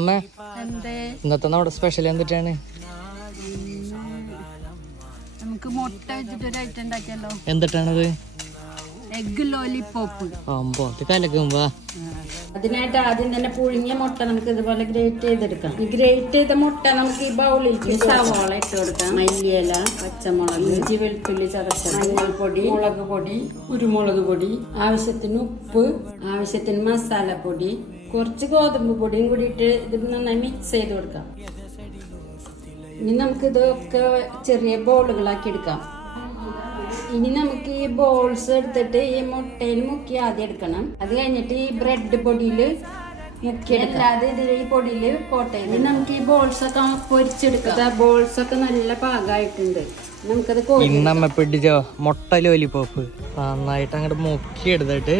അമ്മ ഇന്നത്തെ നമ്മുടെ സ്പെഷ്യൽ എന്തിട്ടാണ്? നമുക്ക് മുട്ട വെച്ചിട്ടൊരു ഐറ്റം ഉണ്ടാക്കിയല്ലോ. എന്തിട്ടാണത്? Egg lollipop. കലക്കുമ്പോ അതിനായിട്ട് ആദ്യം തന്നെ പുഴുങ്ങിയ മുട്ട നമുക്ക് ഇതുപോലെ ഗ്രേറ്റ് ചെയ്തെടുക്കാം. ഈ ഗ്രേറ്റ് ചെയ്ത മുട്ട നമുക്ക് ഈ ബൗളിൽ സവാള ഇട്ട് കൊടുക്കാം, മല്ലിയില, പച്ചമുളക്, ഇഞ്ചി വെളുത്തുള്ളി ചതച്ചത്, മഞ്ഞൾപ്പൊടി, മുളക് പൊടി, കുരുമുളക് പൊടി, ആവശ്യത്തിന് ഉപ്പ്, ആവശ്യത്തിന് മസാലപ്പൊടി, കുറച്ച് ഗോതമ്പ് പൊടിയും കൂടിയിട്ട് ഇത് നന്നായി മിക്സ് ചെയ്ത് കൊടുക്കാം. ഇനി നമുക്ക് ഇതൊക്കെ ചെറിയ ബോളുകളാക്കി എടുക്കാം. ഇനി നമുക്ക് ഈ ബോൾസ് എടുത്തിട്ട് ഈ മുട്ടയിൽ മുക്കി ആദ്യം എടുക്കണം. അത് കഴിഞ്ഞിട്ട് ഈ ബ്രെഡ് പൊടിയിൽ മുക്കിയെടുക്കാതെ ഇതിൽ ഈ പൊടിയിൽ പോട്ടെ. ഇനി നമുക്ക് ഈ ബോൾസ് ഒക്കെ പൊരിച്ചെടുക്കാം. ബോൾസ് ഒക്കെ നല്ല പാകമായിട്ടുണ്ട്. നമുക്കത് നമ്മ പിടിച്ചോ മുട്ട ലോലിപോപ്പ് നന്നായിട്ട് അങ്ങോട്ട് മുക്കി എടുത്തിട്ട്